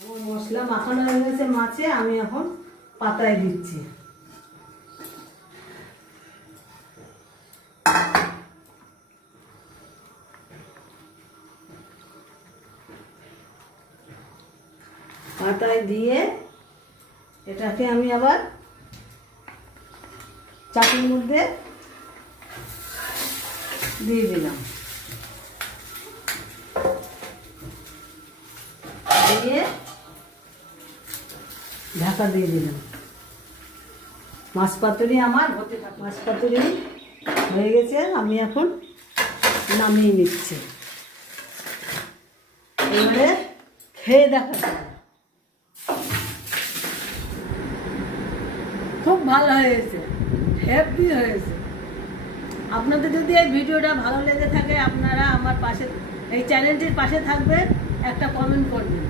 আমার মশলা মাখানো হয়ে গেছে মাছে, আমি এখন পাতায় দিচ্ছি। পাতায় দিয়ে এটাকে আমি আবার চাটুর মধ্যে দিয়ে দিলাম, দিয়ে ঢাকা দিয়ে দিলাম। মাছ পাতুরি আমার মাছ পাতুরি হয়ে গেছে, আমি এখন নামিয়ে নিচ্ছি। এবারে খেয়ে দেখা যাবে। খুব ভালো হয়েছে, হ্যাপি হয়েছে। আপনাদের যদি এই ভিডিওটা ভালো লেগে থাকে, আপনারা আমার পাশে, এই চ্যানেলটির পাশে থাকবেন, একটা কমেন্ট করবেন।